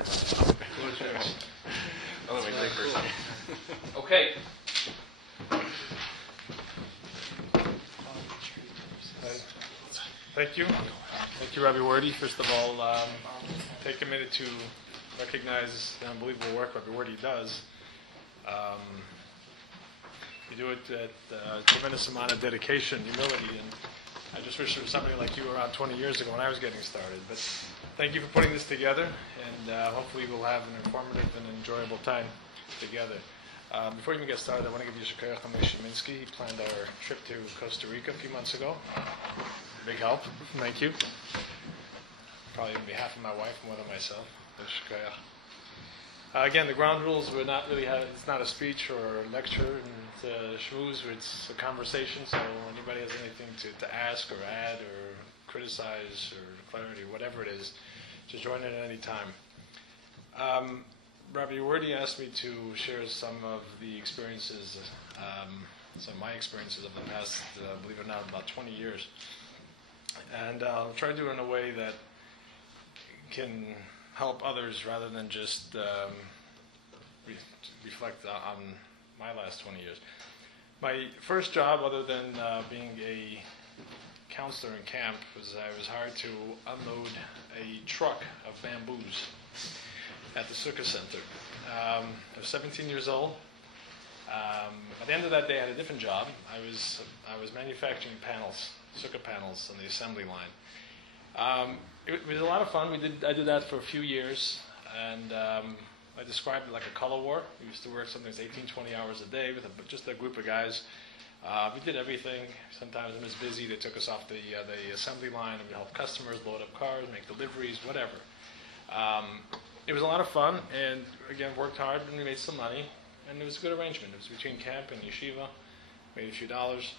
first. Oh, wait, wait first. Okay. Thank you. Thank you, Rabbi Werdy. First of all, take a minute to recognize the unbelievable work Rabbi Werdy does. You do it at a tremendous amount of dedication, humility, and I just wish there was somebody like you around 20 years ago when I was getting started. But thank you for putting this together, and hopefully we'll have an informative and enjoyable time together. Before we even get started, I want to give you CHYE Yitzy Geisinsky. He planned our trip to Costa Rica a few months ago. Big help. Thank you. Probably on behalf of my wife more than myself. Again, the ground rules were not really it's not a speech or a lecture, and it's a schmooze, it's a conversation, so anybody has anything to ask or add or criticize or clarity, whatever it is, just join in at any time. Rabbi Werdy asked me to share some of the experiences, some of my experiences of the past, believe it or not, about 20 years. And I'll try to do it in a way that can help others rather than just reflect on my last 20 years. My first job, other than being a counselor in camp, was I was hired to unload a truck of bamboos at the Sukkah Center. I was 17 years old. At the end of that day, I had a different job. I was manufacturing panels, Sukkah panels, on the assembly line. It was a lot of fun. I did that for a few years, and I described it like a color war. We used to work sometimes 18, 20 hours a day with just a group of guys. We did everything. Sometimes when it was busy, they took us off the assembly line, and we helped customers load up cars, make deliveries, whatever. It was a lot of fun, and again, worked hard, and we made some money, and it was a good arrangement. It was between camp and yeshiva, made a few dollars.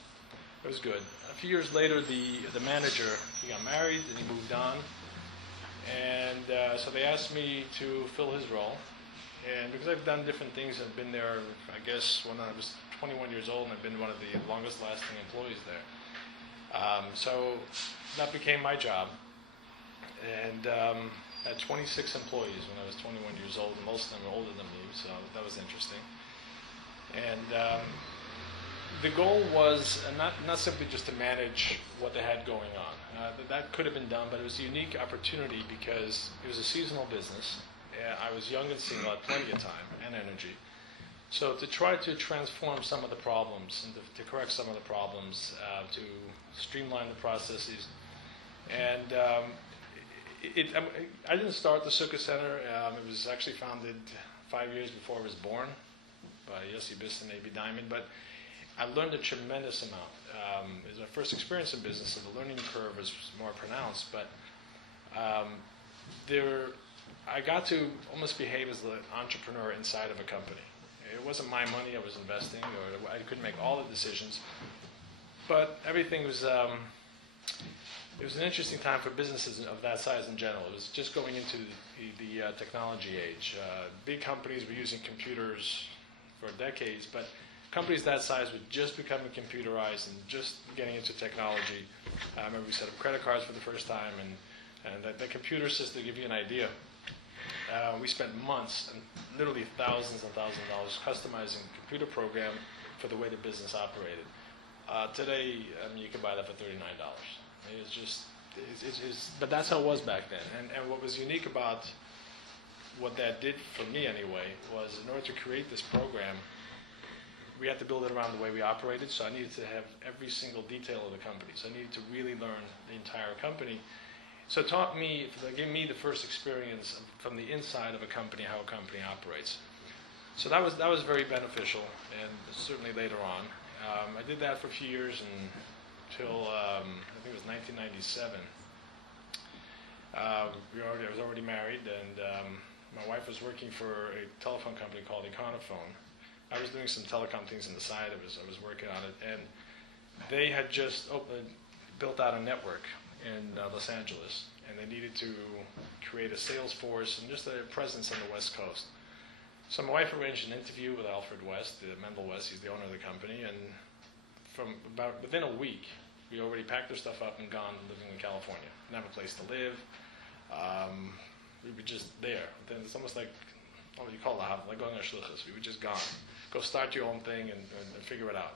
It was good. A few years later, the manager, he got married, and he moved on, and so they asked me to fill his role, and because I've done different things, I've been there, I guess, when I was 21 years old, and I've been one of the longest-lasting employees there. So that became my job, and I had 26 employees when I was 21 years old, and most of them were older than me, so that was interesting. And the goal was not simply just to manage what they had going on. That could have been done, but it was a unique opportunity because it was a seasonal business. I was young and single, had plenty of time and energy. So to try to transform some of the problems and to correct some of the problems, to streamline the processes, and I didn't start the Sukkah Center. It was actually founded 5 years before I was born by Yossi Biss and A.B. Diamond, but I learned a tremendous amount. It was my first experience in business, so the learning curve was more pronounced, but I got to almost behave as the entrepreneur inside of a company. It wasn't my money I was investing, or I couldn't make all the decisions, but everything was... It was an interesting time for businesses of that size in general. It was just going into the technology age. Big companies were using computers for decades, but companies that size were just becoming computerized and just getting into technology. I remember we set up credit cards for the first time, and the computer system, to give you an idea, we spent months and literally thousands and thousands of dollars customizing a computer program for the way the business operated. Today, you can buy that for $39. But that's how it was back then. And what was unique about what that did for me anyway was in order to create this program, we had to build it around the way we operated, so I needed to have every single detail of the company. So I needed to really learn the entire company. So it gave me the first experience from the inside of a company, how a company operates. So that was very beneficial, and certainly later on. I did that for a few years until I think it was 1997. I was already married, and my wife was working for a telephone company called Econophone. I was doing some telecom things on the side. I was working on it, and they had just built out a network in Los Angeles, and they needed to create a sales force and just a presence on the West Coast. So my wife arranged an interview with Alfred West, Mendel West. He's the owner of the company, and within a week, we already packed our stuff up and gone living in California. Didn't have a place to live. We were just there. Then it's almost like, what do you call it, like going on shluchas. We were just gone. Go start your own thing and figure it out.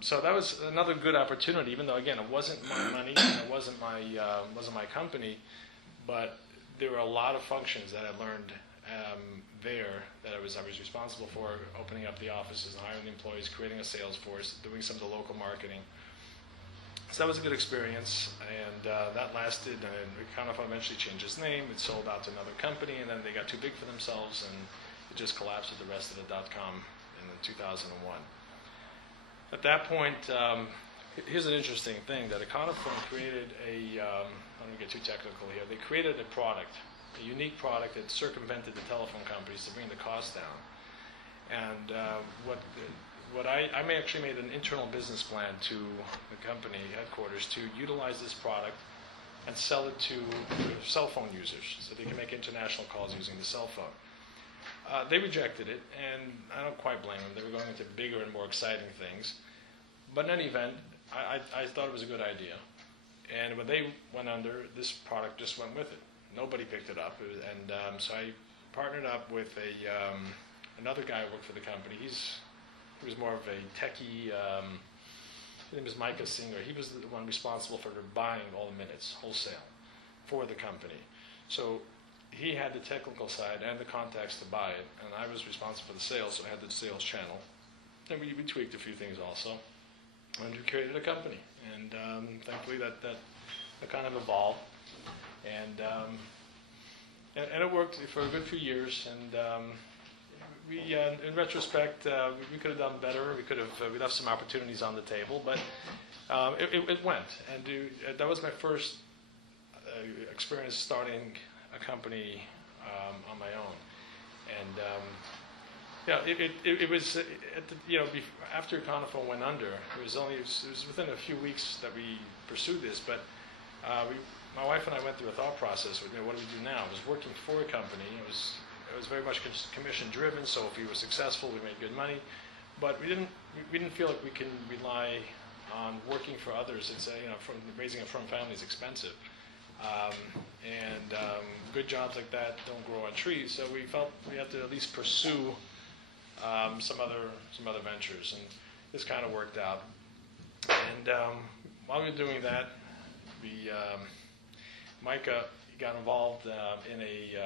So that was another good opportunity, even though, again, it wasn't my money, and it wasn't my company, but there were a lot of functions that I learned there that I was responsible for, opening up the offices, hiring the employees, creating a sales force, doing some of the local marketing. So that was a good experience, and that lasted, and Econophone eventually changed its name. It sold out to another company, and then they got too big for themselves, and it just collapsed with the rest of the .com in 2001. At that point, here's an interesting thing, that Econophone created I don't want to get too technical here, they created a product, a unique product that circumvented the telephone companies to bring the cost down. And I actually made an internal business plan to the company headquarters to utilize this product and sell it to cell phone users so they can make international calls using the cell phone. They rejected it, and I don't quite blame them. They were going into bigger and more exciting things. But in any event, I thought it was a good idea. And when they went under, this product just went with it. Nobody picked it up. So I partnered up with another guy who worked for the company. He was more of a techie. His name was Micah Singer. He was the one responsible for buying all the minutes, wholesale, for the company. So he had the technical side and the contacts to buy it, and I was responsible for the sales, so I had the sales channel. And we tweaked a few things also, and we created a company. And thankfully that kind of evolved, and it worked for a good few years. And in retrospect, we could have done better. We left some opportunities on the table, but it went. And that was my first experience starting a company on my own. And it was after Econophone went under, it was within a few weeks that we pursued this. But my wife and I went through a thought process with, what do we do now? I was working for a company. It was very much commission driven. So if we were successful, we made good money. But we didn't feel like we can rely on working for others. It's raising a from family is expensive. Good jobs like that don't grow on trees, so we felt we had to at least pursue some other ventures, and this kind of worked out. And while we were doing that, Micah got involved in a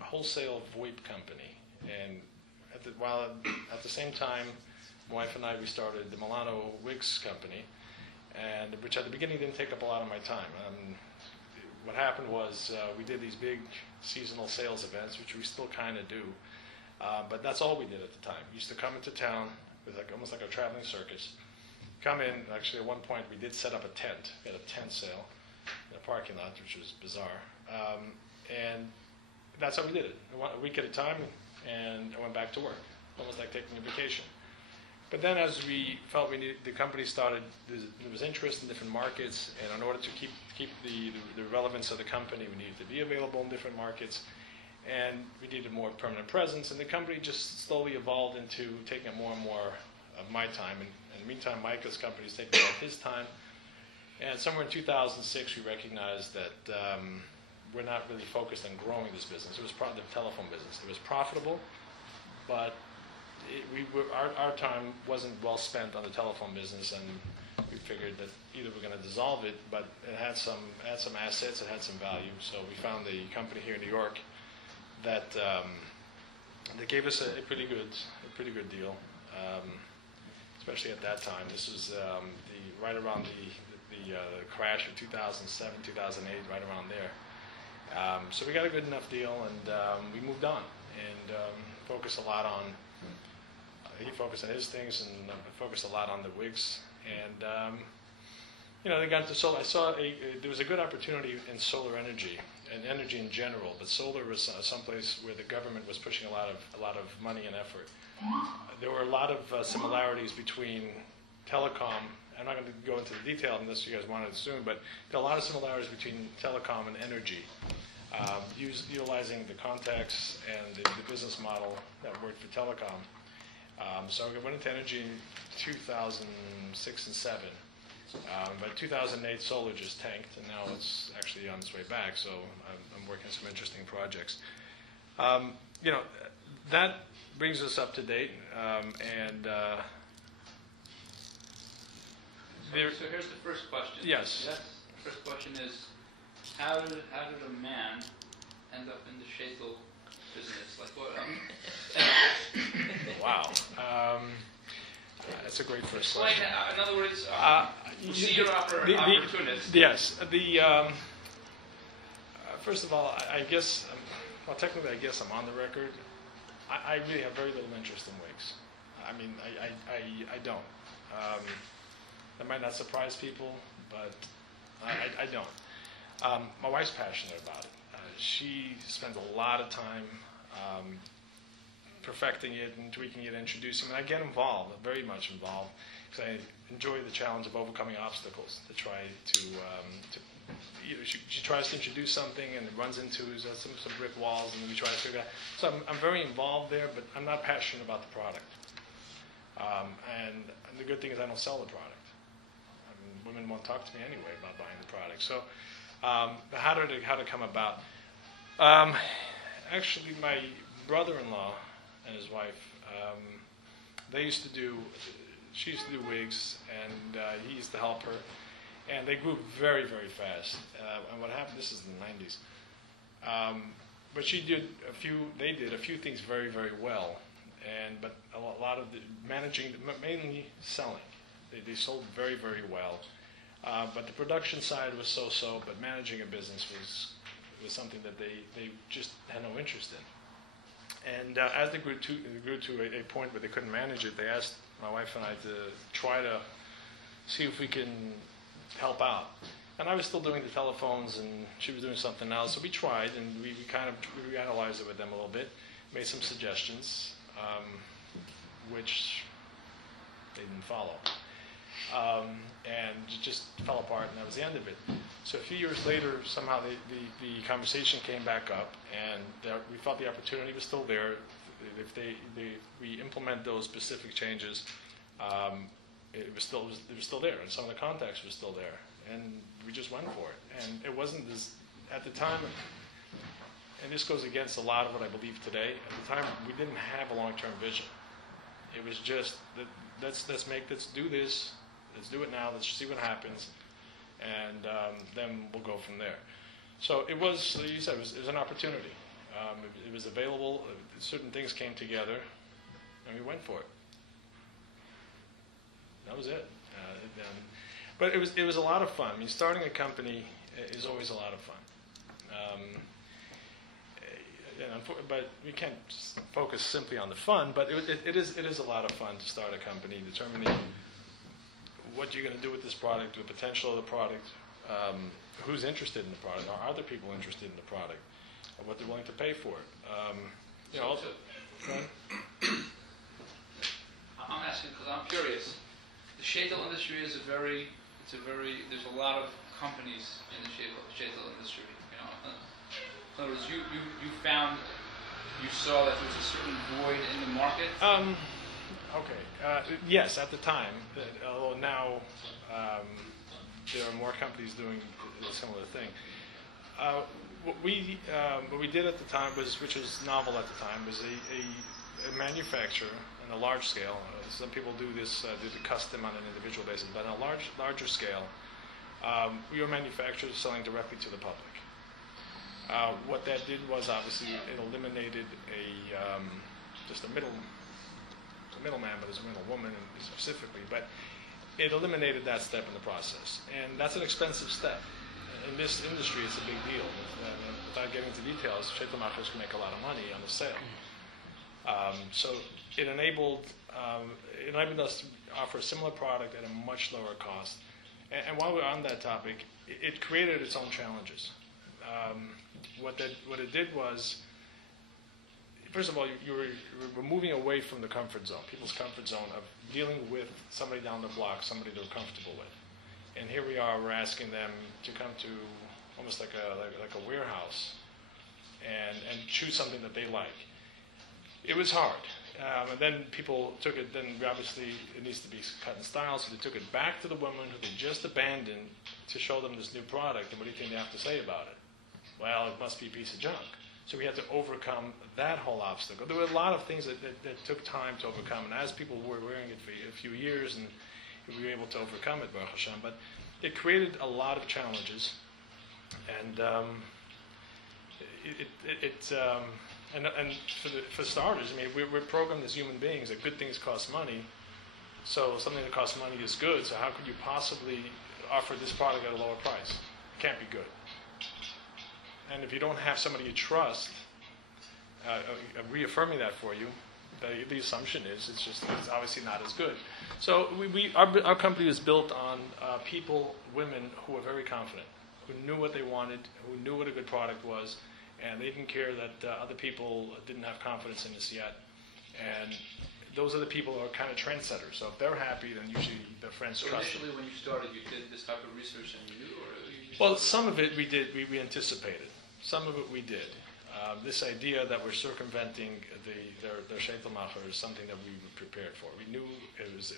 wholesale VoIP company, and at the same time, my wife and we started the Milano Wigs company, and which at the beginning didn't take up a lot of my time. What happened was we did these big seasonal sales events, which we still kind of do, but that's all we did at the time. We used to come into town with almost like a traveling circus. Come in, actually at one point we did set up a tent. We had a tent sale in a parking lot, which was bizarre. And that's how we did it, a week at a time, and I went back to work, almost like taking a vacation. But then as we felt the company started, there was interest in different markets, and in order to keep the relevance of the company, we needed to be available in different markets, and we needed more permanent presence, and the company just slowly evolved into taking up more and more of my time. And in the meantime, Micah's company is taking up his time, and somewhere in 2006, we recognized that we're not really focused on growing this business. It was the telephone business. It was profitable, but our time wasn't well spent on the telephone business, and we figured that either we're going to dissolve it, but it had some assets, it had some value. So we found a company here in New York that gave us a pretty good deal, especially at that time. This was right around the crash of 2007, 2008, right around there. So we got a good enough deal, and we moved on and focused a lot on. He focused on his things, and focused a lot on the wigs. And they got into solar. I saw there was a good opportunity in solar energy and energy in general, but solar was someplace where the government was pushing a lot of money and effort. There were a lot of similarities between telecom. I'm not going to go into the detail unless you guys want it soon, but there are a lot of similarities between telecom and energy, utilizing the contacts and the business model that worked for telecom. So I went into energy in 2006 and 2007, But 2008 solar just tanked, and now it's actually on its way back. So I'm working on some interesting projects. You know, that brings us up to date, and So here's the first question. Yes. The first question is, how did a man end up in the shaitel business? Like what? Wow. That's a great first Explain. question. In other words, see your opportunist. Yes. First of all, I guess, well, technically, I guess I'm on the record. I really have very little interest in wigs. I mean, I don't. That might not surprise people, but I don't. My wife's passionate about it. She spends a lot of time perfecting it and tweaking it, introducing it. I get involved, very much involved, because I enjoy the challenge of overcoming obstacles to try to she tries to introduce something and it runs into some brick walls, and we try to figure out. So I'm very involved there, but I'm not passionate about the product. And the good thing is I don't sell the product. I mean, women won't talk to me anyway about buying the product. So how did it come about? Actually, my brother-in-law and his wife, she used to do wigs, and he used to help her. And they grew very, very fast. And what happened, this is in the 90s. But they did a few things very, very well. But a lot of the managing, mainly selling. They sold very, very well. But the production side was so-so, but managing a business was something that they just had no interest in. And as they grew to a point where they couldn't manage it, they asked my wife and I to try to see if we can help out. And I was still doing the telephones, and she was doing something else. So we tried, and we analyzed it with them a little bit, made some suggestions, which they didn't follow. And it just fell apart, and that was the end of it. So a few years later, somehow the conversation came back up, and we felt the opportunity was still there. If we implement those specific changes, it was still there, and some of the contacts were still there, and we just went for it. And it wasn't at the time, and this goes against a lot of what I believe today. At the time, we didn't have a long-term vision. It was just let's do this. Let's do it now. Let's see what happens, and then we'll go from there. So it was, like you said, it was an opportunity. It was available. Certain things came together, and we went for it. That was it. But it was a lot of fun. I mean, starting a company is always a lot of fun. But we can't focus simply on the fun. But it is a lot of fun to start a company, determining what you're going to do with this product, the potential of the product, who's interested in the product, are other people interested in the product, or what they're willing to pay for it. I'm asking because I'm curious. The shaitel industry there's a lot of companies in the shaitel industry. You know, in other words, you saw that there was a certain void in the market. Okay. Yes, at the time. Although now there are more companies doing a similar thing. What we did at the time which was novel at the time, was a manufacturer on a large scale. Some people do this, do the custom on an individual basis, but on a larger scale, we were manufacturers selling directly to the public. What that did was, obviously, it eliminated just a middleman, but as a middlewoman specifically, but it eliminated that step in the process. And that's an expensive step. In this industry, it's a big deal. Without getting into details, shaitel makers can make a lot of money on the sale. So it enabled us to offer a similar product at a much lower cost. And while we're on that topic, it created its own challenges. What it did was, first of all, we're moving away from the comfort zone, people's comfort zone of dealing with somebody down the block, somebody they're comfortable with. And here we are, we're asking them to come to almost like a warehouse and choose something that they like. It was hard. And then people took it, then obviously it needs to be cut in style, so they took it back to the women who they just abandoned to show them this new product, and what do you think they have to say about it? Well, it must be a piece of junk. So we had to overcome that whole obstacle. There were a lot of things that took time to overcome, and as people were wearing it for a few years, and we were able to overcome it, Baruch Hashem, but it created a lot of challenges, and and for starters, I mean, we're programmed as human beings that good things cost money, so something that costs money is good, so how could you possibly offer this product at a lower price? It can't be good. And if you don't have somebody you trust reaffirming that for you, the assumption is it's obviously not as good. So our company was built on people, women who were very confident, who knew what they wanted, who knew what a good product was, and they didn't care that other people didn't have confidence in this yet. And those are the people who are kind of trendsetters. So if they're happy, then usually their friends So trust them. initially when you started, you did this type of research and you knew, or Well, some of it we did, we anticipated. Some of it we did. This idea that we're circumventing their Sheitelmacher is something that we were prepared for. We knew it was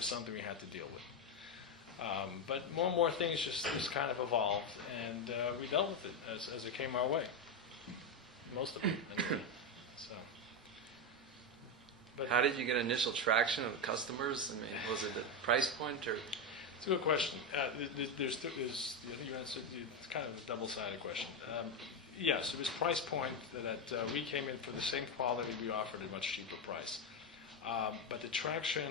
something we had to deal with. But more and more things just kind of evolved, and we dealt with it as it came our way. Most of it, anyway. So. But how did you get initial traction of customers? I mean, was it the price point or? It's a good question. There's you answered. It's kind of a double-sided question. Yes, it was price point that we came in for the same quality we offered at a much cheaper price. But the traction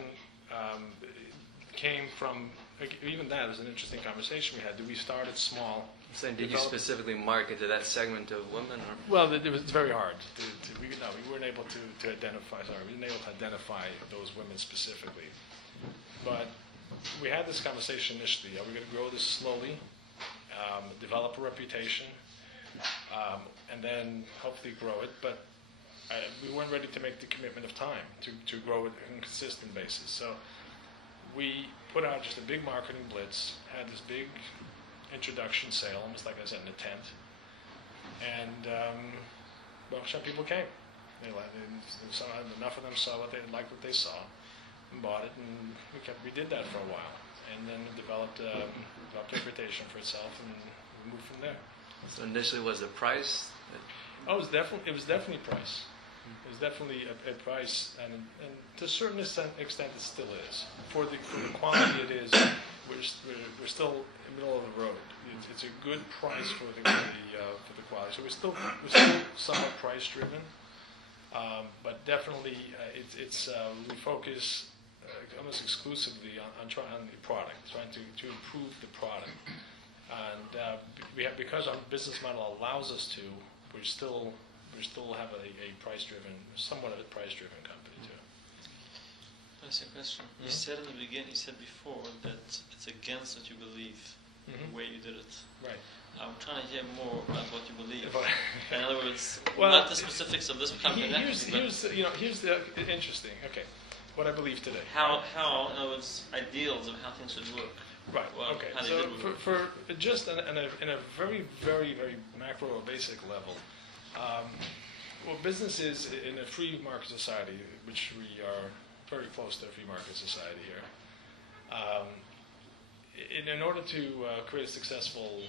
came from, even that was an interesting conversation we had. We started small. So did you specifically market to that segment of women? Or? Well, it was very hard. We weren't able to identify. Sorry, we weren't able to identify those women specifically. But we had this conversation initially. Are we going to grow this slowly, develop a reputation, and then hopefully grow it? But we weren't ready to make the commitment of time to grow it on a consistent basis. So we put out just a big marketing blitz, had this big introduction sale, almost like I said, in a tent. And well, some people came. Enough of them saw what they liked, what they saw, and bought it, and we did that for a while, and then it developed a reputation for itself, and we moved from there. So initially, was the price? Oh, it was definitely price. It was definitely a price, and to a certain extent, it still is. For the quality it is, we're still in the middle of the road. It's a good price for the quality. So we're still somewhat price driven, but definitely we focus almost exclusively on the product, trying to improve the product, and because our business model allows us to, we still have a price-driven, somewhat of a price-driven company too. That's a question. Mm-hmm. You said in the beginning, you said before that it's against what you believe, the way you did it. Right. I'm trying to hear more about what you believe. In other words, well, not the specifics of this company. Here's the interesting. Okay, what I believe today. How in other words, ideals of how things should work. Right. Well, okay. How So for just in a very, very, very macro or basic level. Well, business is in a free market society, which we are very close to a free market society here. In order to create a successful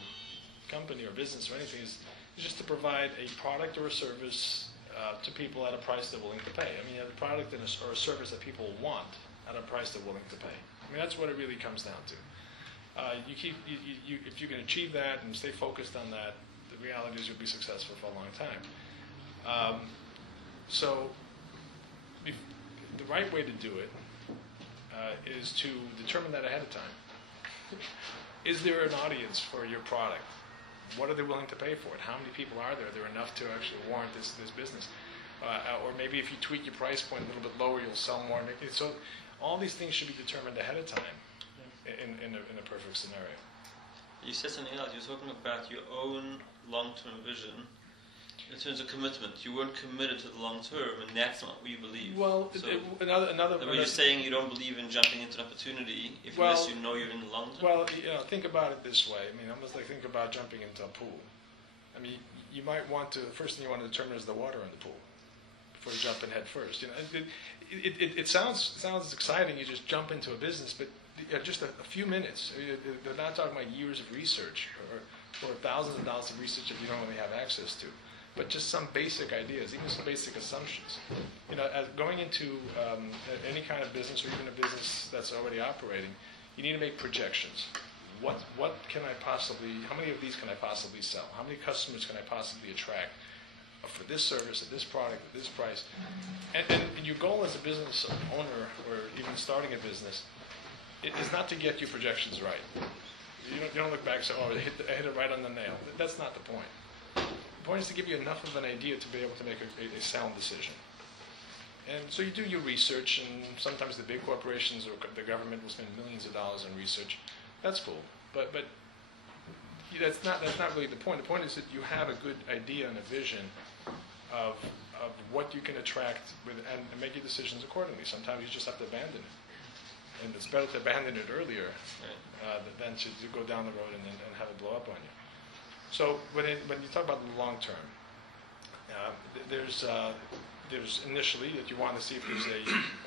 company or business or anything, is just to provide a product or a service to people at a price they're willing to pay. I mean, a product or a service that people want at a price they're willing to pay. I mean, that's what it really comes down to. If you can achieve that and stay focused on that, the reality is you'll be successful for a long time. So the right way to do it is to determine that ahead of time. Is there an audience for your product? What are they willing to pay for it? How many people are there? Are there enough to actually warrant this business? Or maybe if you tweak your price point a little bit lower, you'll sell more. So all these things should be determined ahead of time in a perfect scenario. You said something else. You're talking about your own long-term vision in terms of commitment. You weren't committed to the long term, and that's not what you believe. Well, so another. When you're saying you don't believe in jumping into an opportunity, unless you know you're in the long term. Well, think about it this way. I mean, almost like think about jumping into a pool. I mean, you might want to. The first thing you want to determine is the water in the pool. before you jump in head first. You know, it sounds exciting. You just jump into a business, but just a few minutes. They're not talking about years of research or thousands of dollars of research that you don't really have access to, but just some basic ideas, even some basic assumptions. You know, as going into any kind of business or even a business that's already operating, you need to make projections. What can I possibly? How many of these can I possibly sell? How many customers can I possibly attract for this service, at this product, at this price? And your goal as a business owner or even starting a business is not to get your projections right. You don't look back and say, oh, I hit it right on the nail. That's not the point. The point is to give you enough of an idea to be able to make a sound decision. And so you do your research, and sometimes the big corporations or the government will spend millions of dollars on research. That's cool, but that's not really the point. The point is that you have a good idea and a vision of what you can attract and make your decisions accordingly. Sometimes you just have to abandon it. And it's better to abandon it earlier than to go down the road and have it blow up on you. So when you talk about the long term, there's initially that you want to see if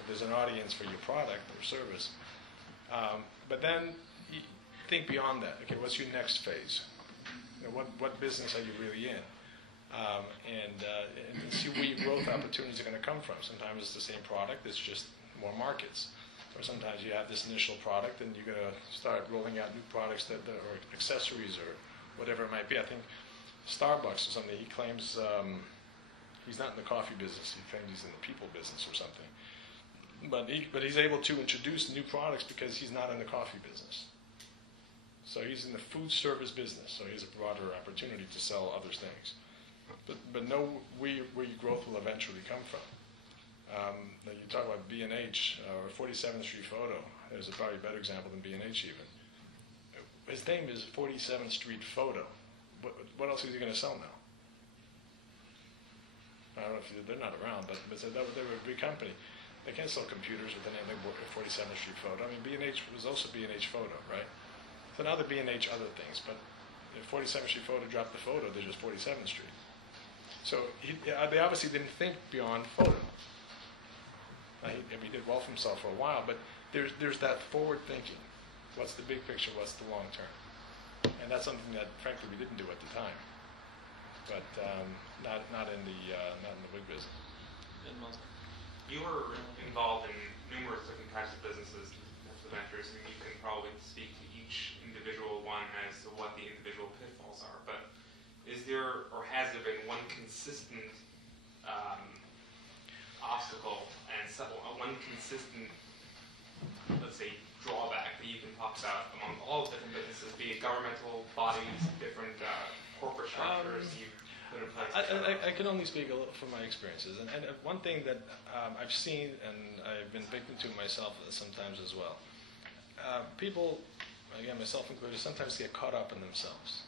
there's an audience for your product or service. But then you think beyond that. Okay, what's your next phase? You know, what business are you really in? And see where your growth opportunities are going to come from. Sometimes it's the same product, it's just more markets. Or sometimes you have this initial product and you're going to start rolling out new products that or accessories or whatever it might be. I think Starbucks or something, he claims he's not in the coffee business. He claims he's in the people business or something. But he's able to introduce new products because he's not in the coffee business. So he's in the food service business. So he has a broader opportunity to sell other things. But know where your growth will eventually come from. You talk about B&H or 47th Street Photo. There's probably a better example than B&H even. His name is 47th Street Photo. What else is he going to sell now? I don't know if they're not around, but they were a big company. They can't sell computers with the name of 47th Street Photo. I mean, B&H was also B&H Photo, right? So now they're B&H other things, but if 47th Street Photo dropped the photo, they're just 47th Street. So they obviously didn't think beyond photo. He did well for himself for a while, but there's that forward thinking. What's the big picture? What's the long term? And that's something that, frankly, we didn't do at the time. But not in the wig business. You were involved in numerous different types of businesses, ventures, and you can probably speak to each individual one as to what the individual pitfalls are. But is there or has there been one consistent obstacle and one consistent, let's say, drawback that you can talk about among all different businesses, be it governmental bodies, different corporate structures you've put in place? I can only speak a little from my experiences. And one thing that I've seen, and I've been victim to myself sometimes as well, people, again, myself included, sometimes get caught up in themselves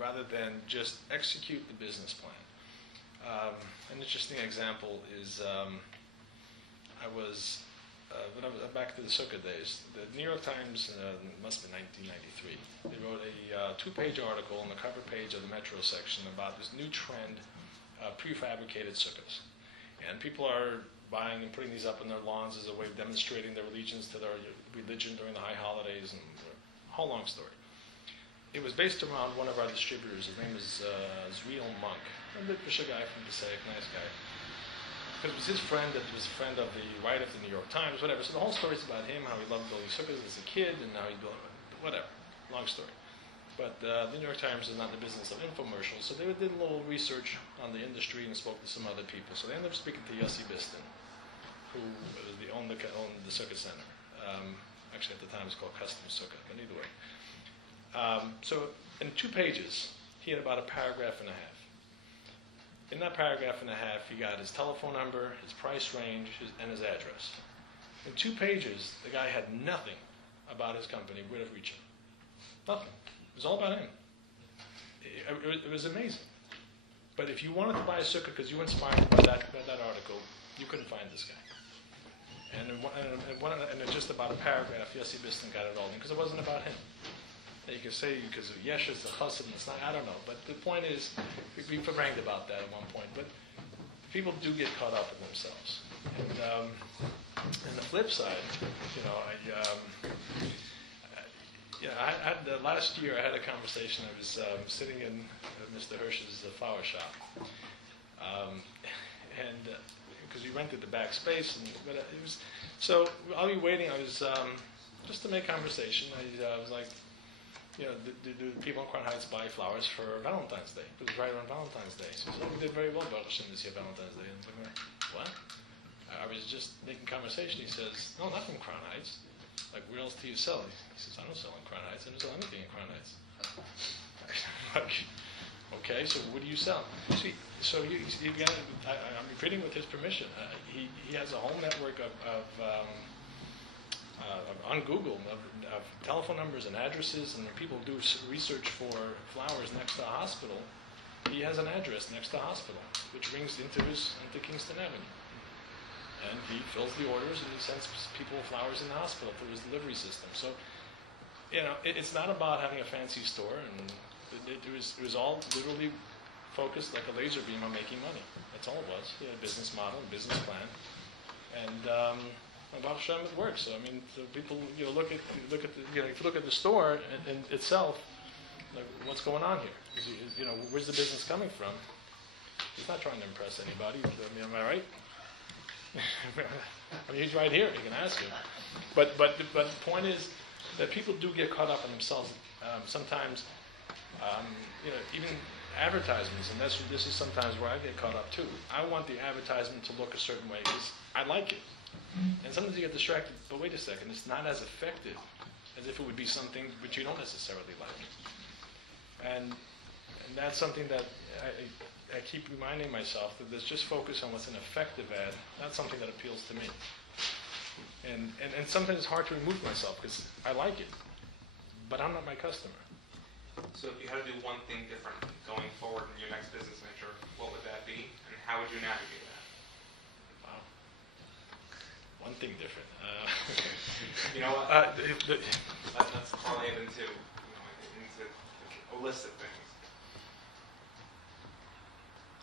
rather than just execute the business plan. An interesting example is I was back to the Sukkah days. The New York Times, must have been 1993, they wrote a two-page article on the cover page of the Metro section about this new trend of prefabricated sukkahs. And people are buying and putting these up on their lawns as a way of demonstrating their allegiance to their religion during the high holidays, and a whole long story. It was based around one of our distributors. His name is Zriel Monk. A British guy from Passaic, nice guy. Because it was his friend that was a friend of the writer of the New York Times, whatever. So the whole story is about him, how he loved building sukkahs as a kid, and now he's building, whatever. Long story. But the New York Times is not in the business of infomercials, so they did a little research on the industry and spoke to some other people. So they ended up speaking to Yitzy Geisinsky, who owned the Sukkah Center. Actually, at the time it was called Custom Sukkah, but either way. So in 2 pages, he had about a paragraph and a half. In that paragraph and a half, he got his telephone number, his price range, and his address. In 2 pages, the guy had nothing about his company, where to reach him. Nothing. It was all about him. It was amazing. But if you wanted to buy a sukkah because you were inspired by that article, you couldn't find this guy. And in just about a paragraph, Yossi Biston got it all in because it wasn't about him. You can say because of Yeshus, the Chassid, it's not, I don't know. But the point is, we harangued about that at one point. But people do get caught up in themselves. And the flip side, I had last year I had a conversation. I was sitting in Mr. Hirsch's flower shop, and because we rented the back space, but it was so I'll be waiting. I was just to make conversation. I was like, do people in Crown Heights buy flowers for Valentine's Day? It was right around Valentine's Day. So we did very well, Baruch Hashem, this year, Valentine's Day. And I'm like, what? I was just making conversation. He says, no, not from Crown Heights. Like, where else do you sell? He says, I don't sell in Crown Heights. I don't sell anything in Crown Heights. Like, okay, so what do you sell? See, so I'm repeating with his permission. He has a whole network on Google of telephone numbers and addresses, and when people do research for flowers next to a hospital, he has an address next to a hospital, which rings into Kingston Avenue. And he fills the orders and he sends people flowers in the hospital through his delivery system. So, it's not about having a fancy store, and it was all literally focused like a laser beam on making money. That's all it was. He had a business model, a business plan, and Baruch Hashem, it works. So, I mean, so people, look at the, if you look at the store in itself, like, what's going on here? Where's the business coming from? He's not trying to impress anybody. I mean, am I right? I mean, he's right here. You can ask him. But the point is that people do get caught up in themselves. Sometimes, even advertisements, and this is sometimes where I get caught up too. I want the advertisement to look a certain way because I like it. And sometimes you get distracted, but wait a second, it's not as effective as if it would be something which you don't necessarily like. And that's something that I keep reminding myself that let's just focus on what's an effective ad, not something that appeals to me. And sometimes it's hard to remove myself because I like it, but I'm not my customer. So if you had to do one thing different going forward in your next business venture, what would that be, and how would you navigate that? Wow. One thing different. You know what? Let's parlay it into a list of things.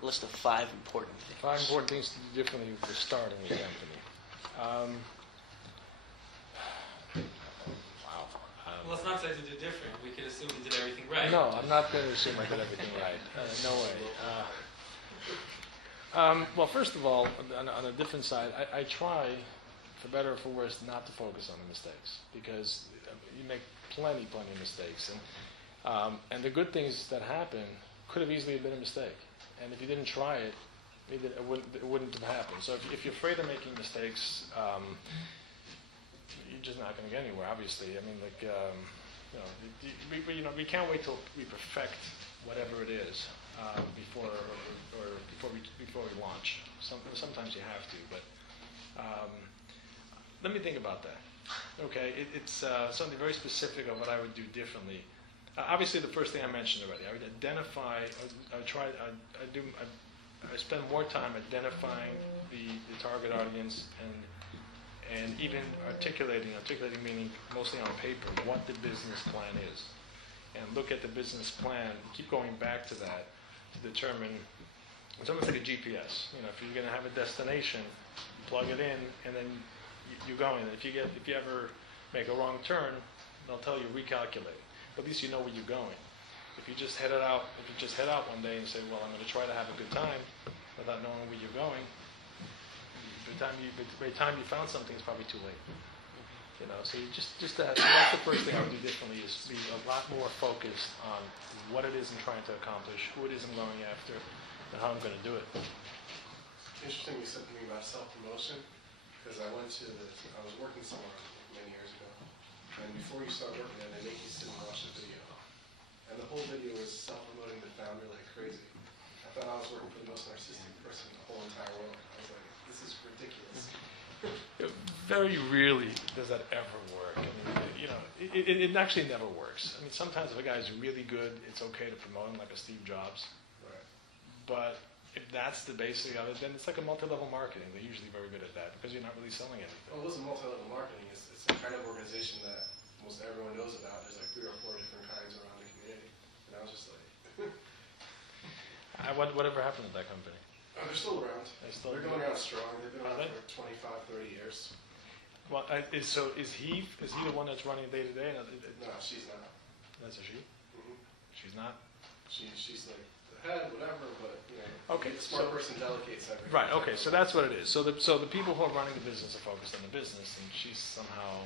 A list of 5 important things. 5 important things to do differently for starting a company. Wow. Well, let's not say to do different. We can assume you did everything right. No, I'm not going to assume I did everything right. No way. Well, first of all, on a different side, I try, for better or for worse, not to focus on the mistakes because you make plenty of mistakes, and the good things that happen could have easily been a mistake. And if you didn't try it, it wouldn't have happened. So if you're afraid of making mistakes, you're just not going to get anywhere. Obviously, I mean, we can't wait till we perfect whatever it is before we launch. Sometimes you have to, but let me think about that. Okay, it's something very specific of what I would do differently. Obviously, the first thing I mentioned already, I would identify. I spend more time identifying the target audience and even articulating meaning mostly on paper what the business plan is, and look at the business plan. Keep going back to that to determine. It's almost like a GPS. If you're going to have a destination, plug it in, and then you're going. If you ever make a wrong turn, they'll tell you recalculate. But at least you know where you're going. If you just head out one day and say, well, I'm going to try to have a good time without knowing where you're going, by the time you found something, it's probably too late. So you just that's the first thing I would do differently is be a lot more focused on what it is I'm trying to accomplish, who it is I'm going after, and how I'm going to do it. Interesting you said something about self-promotion because I was working somewhere many years ago. And before you start working there, they make you sit and watch the video. And the whole video is self-promoting the founder like crazy. I thought I was working for the most narcissistic person in the whole entire world. I was like, this is ridiculous. Very rarely does that ever work. I mean, it actually never works. I mean, sometimes if a guy's really good, it's okay to promote him like a Steve Jobs. Right. But if that's the basic of it, then it's like a multi-level marketing. They're usually very good at that because you're not really selling anything. Well, it wasn't multi-level marketing. It's a kind of organization that most everyone knows about. There's like 3 or 4 different kinds around the community. And I was just like... Whatever happened to that company? Oh, they're still around. They're going around strong. They've been around for 25, 30 years. Well, is he the one that's running day to day? No, she's not. That's a she. Mm-hmm. She's not. She's like the head, whatever. But Okay, the smart person delegates everything. Right. Okay. So that's what it is. So the people who are running the business are focused on the business, and she's somehow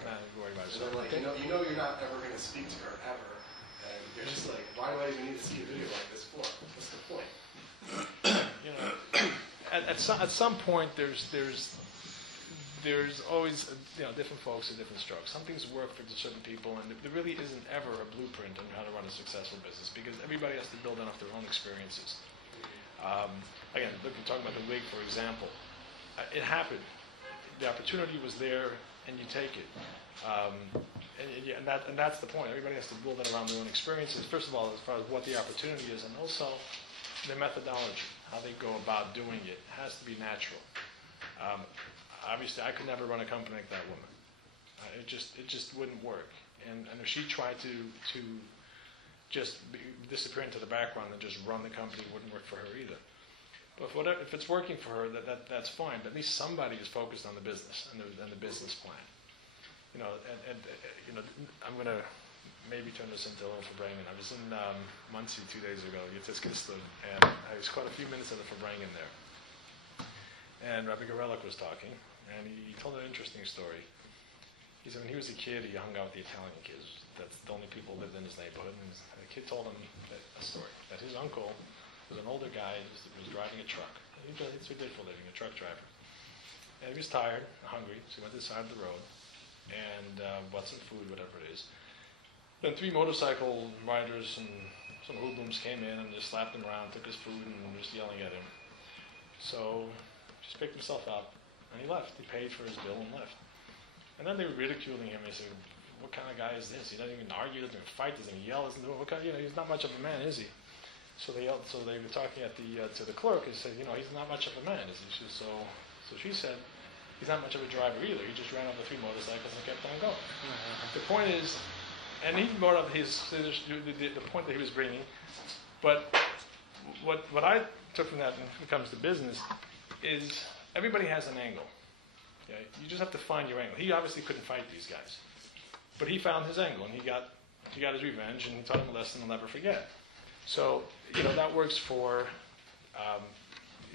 not worried about So herself. they're like, you're not ever going to speak to her ever, and you're just like, why do I even need to see a video like this for? What's the point? At some point, there's always different folks and different strokes. Some things work for certain people, and there really isn't ever a blueprint on how to run a successful business because everybody has to build on off their own experiences. Again, talking about the wig, for example, it happened. The opportunity was there, and you take it. And that's the point. Everybody has to build it around their own experiences. First of all, as far as what the opportunity is, and also their methodology, how they go about doing it, has to be natural. Obviously, I could never run a company like that woman. It just wouldn't work. And if she tried to just disappear into the background and just run the company, it wouldn't work for her either. But if it's working for her, that's fine. But at least somebody is focused on the business and the business plan. I'm going to maybe turn this into a little Farbrengen. I was in Muncie 2 days ago, Yitzy Geisinsky, and I was caught a few minutes of the Farbrengen there. And Rabbi Gorelick was talking, and he told an interesting story. He said when he was a kid, he hung out with the Italian kids. That's the only people who lived in his neighborhood. And the kid told him a story, that his uncle was an older guy who was driving a truck. That's what he did for a living, a truck driver. And he was tired, hungry, so he went to the side of the road and bought some food, whatever it is. Then 3 motorcycle riders and some hoodlums came in and just slapped him around, took his food, and was yelling at him. So he just picked himself up, and he left. He paid for his bill and left. And then they were ridiculing him. They said, what kind of guy is this? He doesn't even argue, doesn't even fight, doesn't even yell, doesn't do what kind, he's not much of a man, is he? So they were talking at to the clerk and said, he's not much of a man, is he? So she said, he's not much of a driver either. He just ran over 3 motorcycles and kept on going. Mm-hmm. The point is, and he brought up the point that he was bringing, but what I took from that when it comes to business is everybody has an angle. Okay? You just have to find your angle. He obviously couldn't fight these guys, but he found his angle and he got his revenge, and he taught him a lesson he'll never forget. So that works for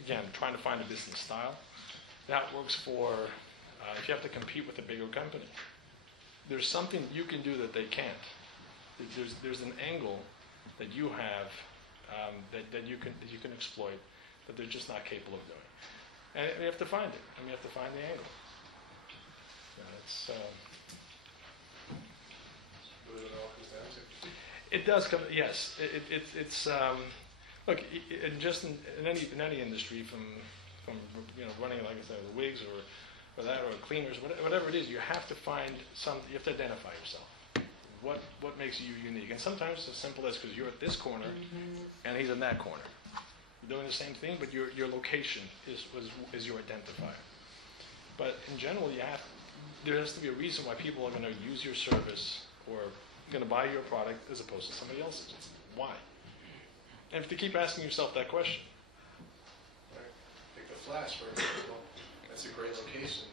again trying to find a business style. That works for if you have to compete with a bigger company. There's something you can do that they can't. There's an angle that you have that you can exploit that they're just not capable of doing, and you have to find it. And you have to find the angle. It's what it all comes down to. it does come. Yes, it's look. Just in any industry, from running, like I said, the wigs or that, or cleaners, whatever it is, you have to find something. You have to identify yourself. What makes you unique? And sometimes it's as simple as because you're at this corner and he's in that corner. You're doing the same thing, but your location is your identifier. But in general, there has to be a reason why people are going to use your service or going to buy your product as opposed to somebody else's. Why? And if you keep asking yourself that question. Right. Take the Flash, for example. That's a great location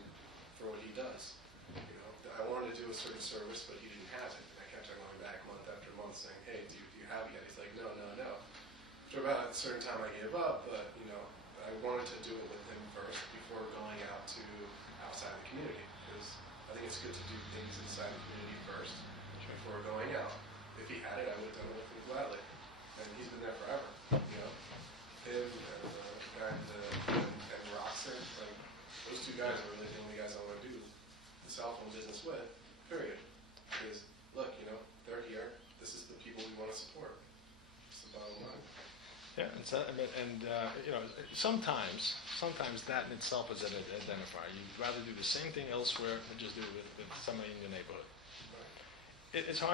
for what he does. I wanted to do a certain service, but he didn't have it. And I kept on going back month after month saying, hey, do you have it yet? He's like, no. After about a certain time, I gave up, but, I wanted to do it with him first before going out to outside the community. Because I think it's good to do things inside the community first before going out. If he had it, I would have done it with him gladly. And he's been there forever, Him and Roxer, like, those 2 guys are really the only guys I want to do the cell phone business with, period. Because, look, they're here. This is the people we want to support. It's the bottom line. Yeah, sometimes that in itself is an identifier. You'd rather do the same thing elsewhere than just do it with somebody in your neighborhood. Right. It's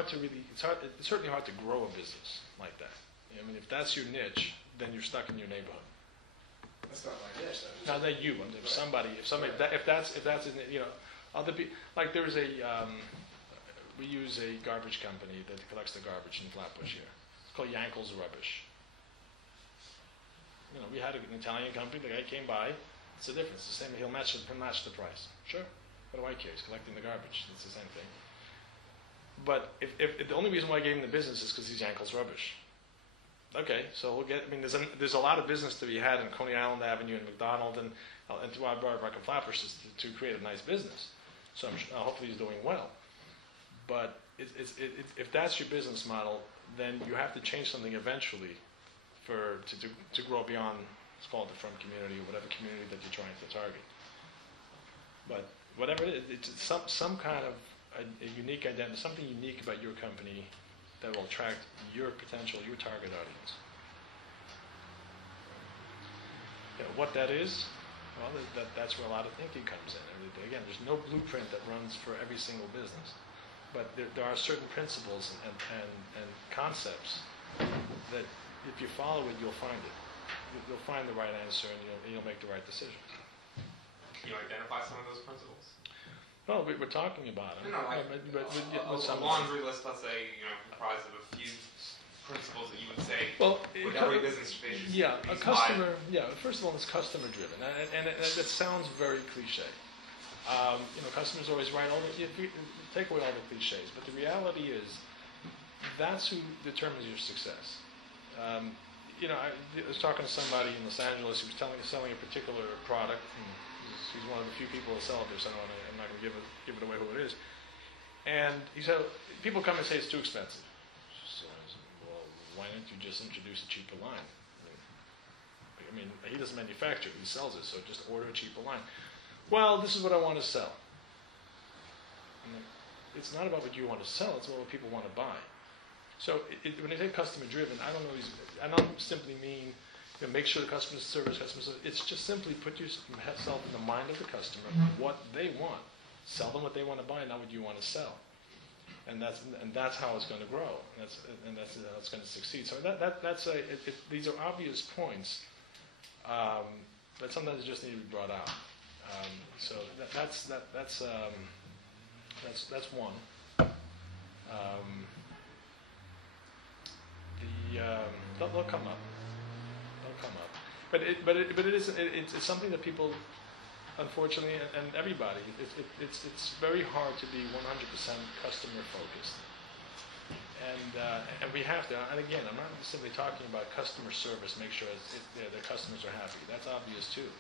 certainly hard to grow a business like that. If that's your niche, then you're stuck in your neighborhood. That's not my niche. Not that you, but if somebody, if that's other people, like there's we use a garbage company that collects the garbage in Flatbush here. It's called Yankel's Rubbish. we had an Italian company. The guy came by. It's the difference. The same. He'll match the price. Sure. What do I care? He's collecting the garbage. It's the same thing. But if the only reason why I gave him the business is because his ankle's rubbish. Okay, so we'll get. I mean, there's a lot of business to be had in Coney Island Avenue and McDonald and to our Barker Flappers to create a nice business. So hopefully he's doing well. But if that's your business model, then you have to change something eventually to grow beyond, let's call it the front community or whatever community that you're trying to target. But whatever it is, it's some kind of a unique identity, something unique about your company that will attract your target audience. What that is, well, that's where a lot of thinking comes in. Again, there's no blueprint that runs for every single business, but there are certain principles and concepts that if you follow it, you'll find it. You'll find the right answer and you'll make the right decisions. Can you identify some of those principles? Well, we're talking about them. No, a laundry list, let's say, comprised of a few principles that you would say with every business should a customer. First of all, it's customer driven, and that sounds very cliche. Customers always right. Take away all the cliches, but the reality is that's who determines your success. I was talking to somebody in Los Angeles who was selling a particular product. He's one of the few people that sell it there, so I'm not going to give it away who it is. And he said, people come and say it's too expensive. So I said, well, why don't you just introduce a cheaper line? I mean, he doesn't manufacture it, he sells it, so just order a cheaper line. Well, this is what I want to sell. It's not about what you want to sell, it's about what people want to buy. So when I say customer driven, I don't simply mean make sure the customer service. It's just simply put yourself in the mind of the customer, what they want. Sell them what they want to buy, not what you want to sell. And that's how it's going to grow. And that's how it's going to succeed. So these are obvious points, but sometimes they just need to be brought out. So that's one. They'll come up. But it's something that people, unfortunately, and everybody, it's very hard to be 100% customer focused, and we have to. And again, I'm not simply talking about customer service. Make sure the customers are happy. That's obvious too.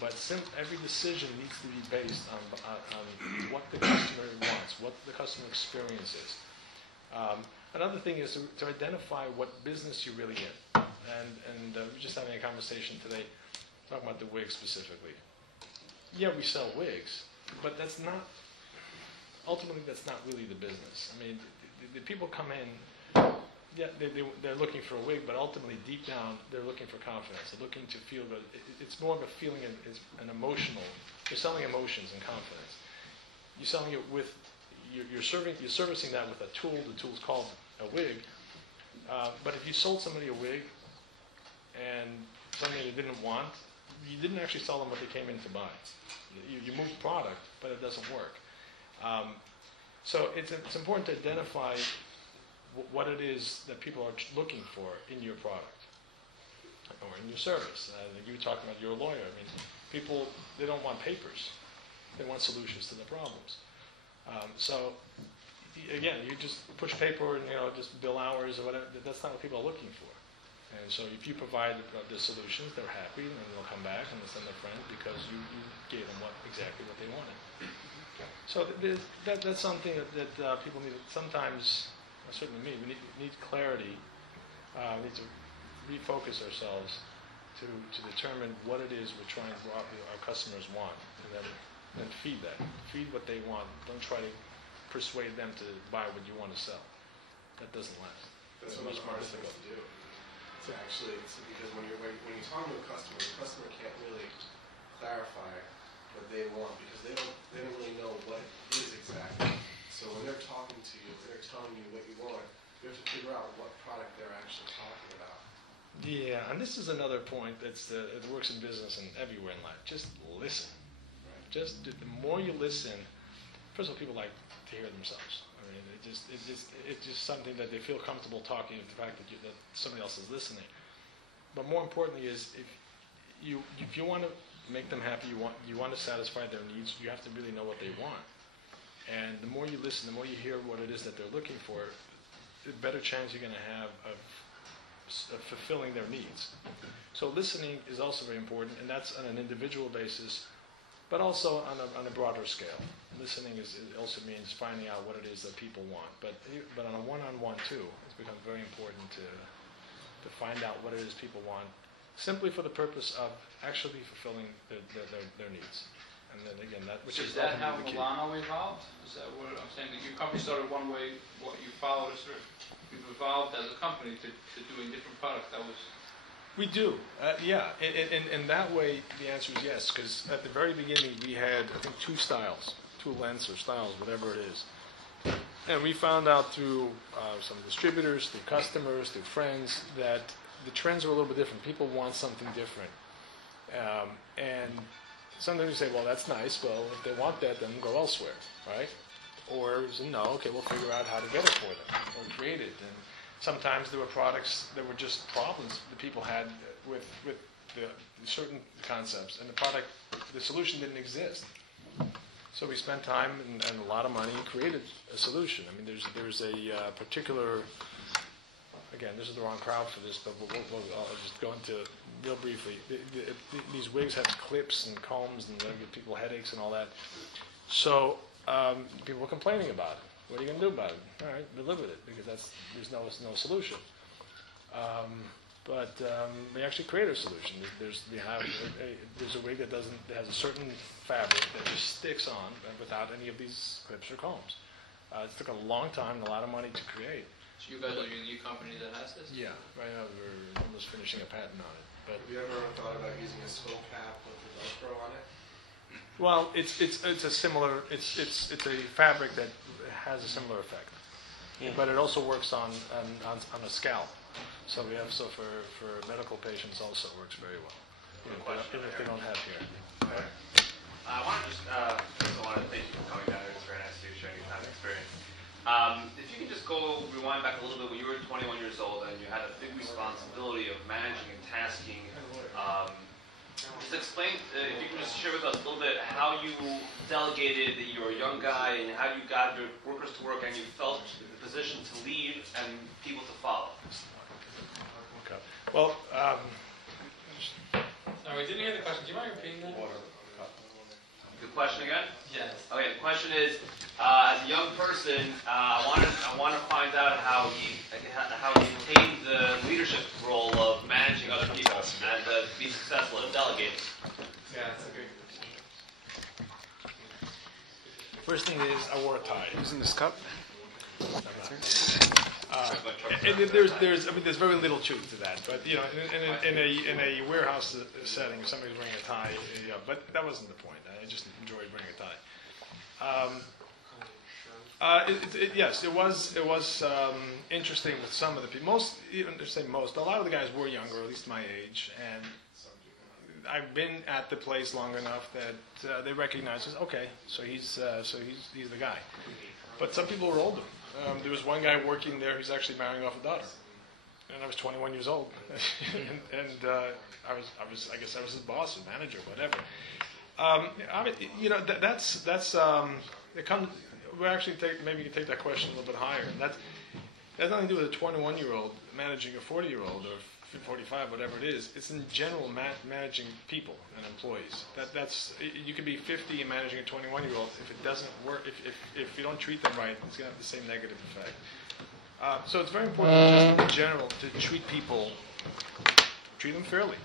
But every decision needs to be based on what the customer wants, what the customer experience is. Another thing is to identify what business you're really in. And we're just having a conversation today talking about the wigs specifically. Yeah, we sell wigs, but ultimately that's not really the business. I mean, the people come in, they're looking for a wig, but ultimately deep down they're looking for confidence. They're looking to feel good. It's more of a feeling, an emotional. You're selling emotions and confidence. You're selling it with, you're servicing that with a tool. The tool's called a wig. But if you sold somebody a wig and something they didn't want, you didn't actually sell them what they came in to buy. You moved product, but it doesn't work. So it's important to identify what it is that people are looking for in your product or in your service. You were talking about you're a lawyer. I mean, people, they don't want papers. They want solutions to their problems. So again, you just push paper and just bill hours or whatever. That's not what people are looking for. And so if you provide the solutions, they're happy and they'll come back and they'll send their friends because you gave them exactly what they wanted. So that's something that people need. Sometimes, certainly me, we need clarity. We need to refocus ourselves to determine what it is we're trying to our customers want, and then feed that. Feed what they want. Don't try to persuade them to buy what you want to sell. That doesn't last. That's one of the hardest things to do. It's because when you're talking to a the customer can't really clarify what they want because they don't really know what it is exactly. So when they're talking to you, when they're telling you what you want, you have to figure out what product they're actually talking about. Yeah, and this is another point it works in business and everywhere in life. Just listen. Right? Just the more you listen, first of all, people like to hear themselves. I mean, it's just something that they feel comfortable talking. The fact that somebody else is listening. but more importantly is if you want to make them happy, you want to satisfy their needs, you have to really know what they want. And the more you listen, the more you hear what it is that they're looking for, the better chance you're going to have of fulfilling their needs. So listening is also very important, and that's on an individual basis, but also on a broader scale. Listening it also means finding out what it is that people want. But on a one-on-one too, it's become very important to find out what it is people want, simply for the purpose of actually fulfilling their needs. And then again, Is that how ultimately the key. Milano evolved? Is that what I'm saying? That your company started one way, what you followed a certain, you've evolved as a company to doing different products. That was. We do, yeah. In that way, the answer is yes, because at the very beginning we had, I think, two lengths or styles, whatever it is. And we found out through some distributors, through customers, through friends, that the trends are a little bit different. People want something different. And sometimes you say, well, that's nice. Well, if they want that, then go elsewhere, right? Or you say, no, okay, we'll figure out how to get it for them or create it. And sometimes there were products that were just problems that people had with the certain concepts, and the solution didn't exist. So we spent time and a lot of money and created a solution. I mean, there's a particular, again, this is the wrong crowd for this, but I'll just go into real briefly. These wigs have clips and combs, and they give people headaches and all that. So people were complaining about it. What are you going to do about it? All right, we live with it, because there's no solution. But we actually created a solution. There's a wig that has a certain fabric that just sticks on without any of these clips or combs. It took a long time and a lot of money to create. So you guys are the new company that has this? Yeah, right now we're almost finishing a patent on it. But Have you ever thought about using a skull cap with the Velcro on it? well, it's a similar. It's a fabric that has a similar effect, but it also works on a scalp. So for medical patients also works very well. Even if they don't have hair. I want to thank you for coming down here. It's very nice to share your time and experience. If you can just rewind back a little bit, when you were 21 years old and you had a big responsibility of managing and tasking, just explain, if you can just share with us a little bit how you delegated that you're a young guy and how you got your workers to work and you felt the position to lead and people to follow. Okay. Well, Sorry, we didn't hear the question. Do you mind repeating that? The question again? Yes. Okay, the question is, as a young person, I want to find out how he attained the leadership role of managing other people and be successful at delegating. Yeah, that's a great question. first thing is I wore a tie. Using this cup? And there's very little truth to that, but in a warehouse setting, if somebody's wearing a tie, but that wasn't the point. I just enjoyed wearing a tie. Yes, it was interesting with some of the people. A lot of the guys were younger, at least my age, and I've been at the place long enough that they recognize us. Okay, so he's the guy. But some people were older. There was one guy working there who's actually marrying off a daughter, and I was 21 years old, and I guess I was his boss, his manager, whatever. It comes. We actually maybe you can take that question a little bit higher. And that's nothing to do with a 21-year-old managing a 40-year-old or 45, whatever it is. It's in general managing people and employees. You could be 50 and managing a 21-year-old. If it doesn't work, if you don't treat them right, it's going to have the same negative effect. So it's very important, just in general, to treat them fairly.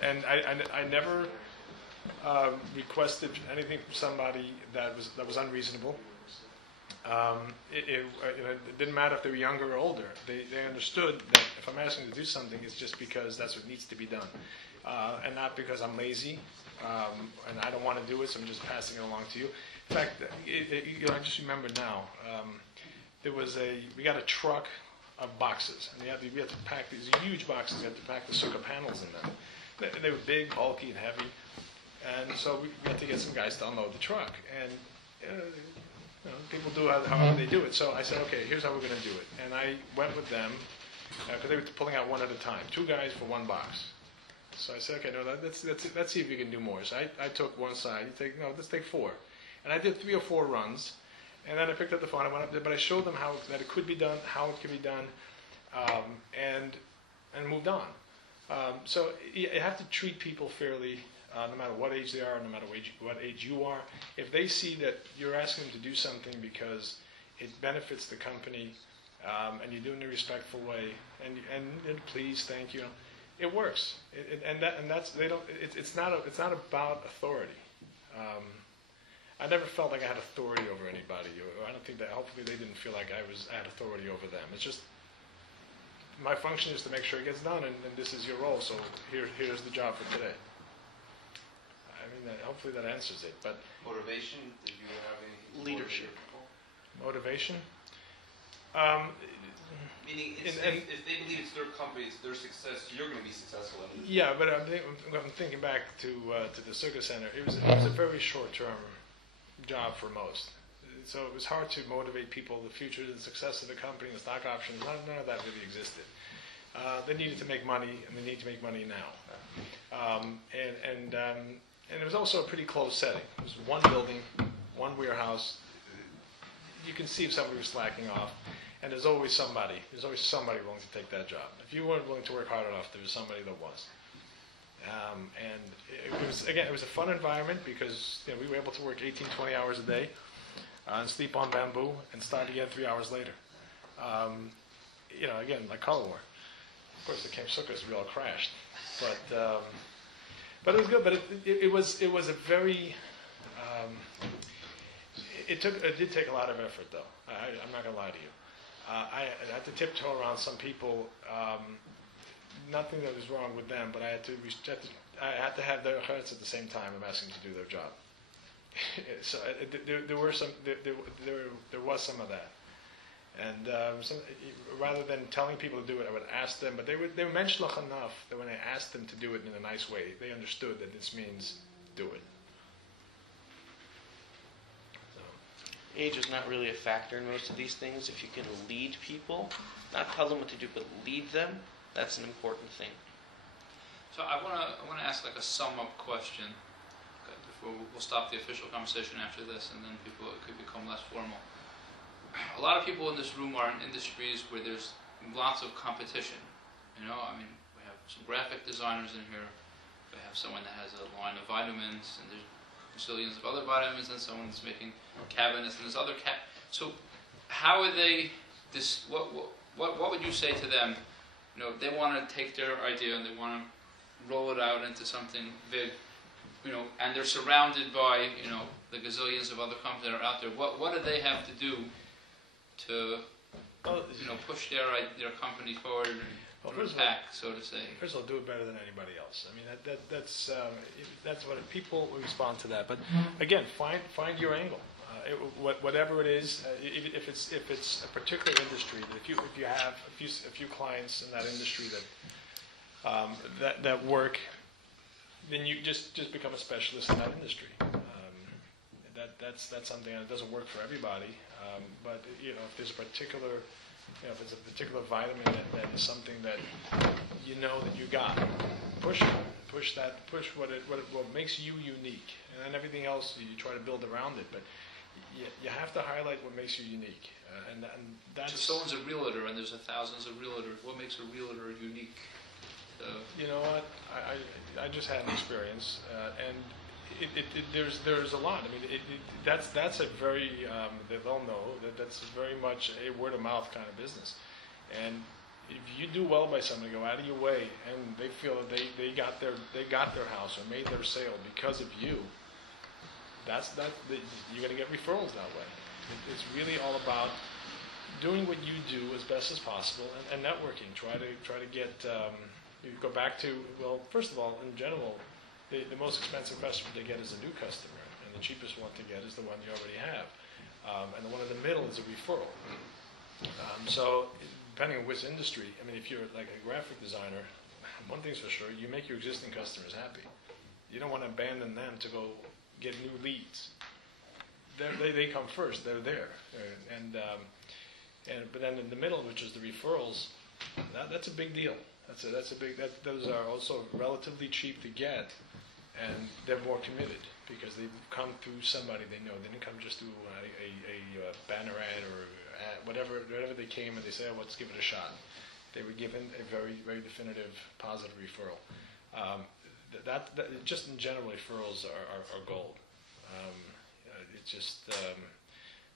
And I never requested anything from somebody that was unreasonable. It didn't matter if they were younger or older. They understood that if I'm asking to do something, it's just because that's what needs to be done, and not because I'm lazy and I don't want to do it, so I'm just passing it along to you. In fact, I just remember now, we got a truck of boxes, and we had to pack these huge boxes. We had to pack the circuit panels in them. They were big, bulky, and heavy. And so we had to get some guys to unload the truck. And people do however they do it. So I said, okay, here's how we're going to do it. And I went with them because they were pulling out one at a time, 2 guys for 1 box. So I said, okay, no, let's see if we can do more. So I took one side. Let's take 4. And I did 3 or 4 runs. And then I picked up the phone. I went up there, but I showed them that it could be done, how it could be done, and moved on. So you have to treat people fairly, no matter what age they are, no matter what age you are. If they see that you're asking them to do something because it benefits the company, and you do it in a respectful way, and please, thank you, it works. It's not about authority. I never felt like I had authority over anybody, or I don't think that. Hopefully, they didn't feel like I had authority over them. It's just my function is to make sure it gets done, and this is your role. So here's the job for today. I mean, hopefully that answers it. But motivation? Did you have any leadership? Motivation. Meaning, if they believe it's their company, it's their success, you're going to be successful. Yeah, but I'm thinking back to the circus center. It was a very short-term job for most. So it was hard to motivate people. The future, the success of the company, the stock options, none of that really existed. They needed to make money, and they need to make money now. And it was also a pretty closed setting. It was one building, one warehouse. You can see if somebody was slacking off, and there's always somebody willing to take that job. If you weren't willing to work hard enough, there was somebody that was. And it was a fun environment because we were able to work 18, 20 hours a day and sleep on bamboo and start again 3 hours later. Again, like color war. Of course, it came sukkahs, we all crashed. But it was good. But it was a very. It did take a lot of effort, though. I'm not going to lie to you. I had to tiptoe around some people. Nothing that was wrong with them, but I had to have their hearts at the same time. I'm asking to do their job. So there was some of that, and rather than telling people to do it, I would ask them. But they were menschlich enough that when I asked them to do it in a nice way, they understood that this means do it. Age is not really a factor in most of these things. If you can lead people, not tell them what to do, but lead them, that's an important thing. So I want to ask like a sum-up question. Before we'll stop the official conversation after this, and then it could become less formal. A lot of people in this room are in industries where there's lots of competition. We have some graphic designers in here. We have someone that has a line of vitamins, and there's zillions of other vitamins, and someone's making cabinets, and there's other So, how are they? What would you say to them? They want to take their idea and they want to roll it out into something big. And they're surrounded by the gazillions of other companies that are out there. What do they have to do to push their company forward? So to say. First of all, do it better than anybody else. I mean, that's what people respond to that. But again, find your angle. Whatever it is, if it's a particular industry, if you have a few clients in that industry that work, then you just become a specialist in that industry. That's something that doesn't work for everybody. But if there's a particular if it's a particular vitamin that is something that that you got, push what makes you unique, and then everything else you try to build around it. But you have to highlight what makes you unique, and that's. If someone's a realtor and there's thousands of realtors, what makes a realtor unique? You know what? I just had an experience, and there's a lot. I mean, that's a very they'll know that's very much a word of mouth kind of business, and if you do well by somebody, go out of your way, and they feel that they got their house or made their sale because of you. You're going to get referrals that way. It's really all about doing what you do as best as possible and networking. Try to get. You go back to first of all, in general. The most expensive customer to get is a new customer, and the cheapest one to get is the one you already have. And the one in the middle is a referral. So, depending on which industry, I mean, if you're like a graphic designer, one thing's for sure, you make your existing customers happy. You don't want to abandon them to go get new leads. They come first, they're there. But then in the middle, which is the referrals, That's a big deal. That's a big. Those are also relatively cheap to get, and they're more committed because they've come through somebody they know. They didn't come just through a banner ad or whatever they came and they said, let's give it a shot. They were given a very, very definitive positive referral. That just in general, referrals are gold. It's just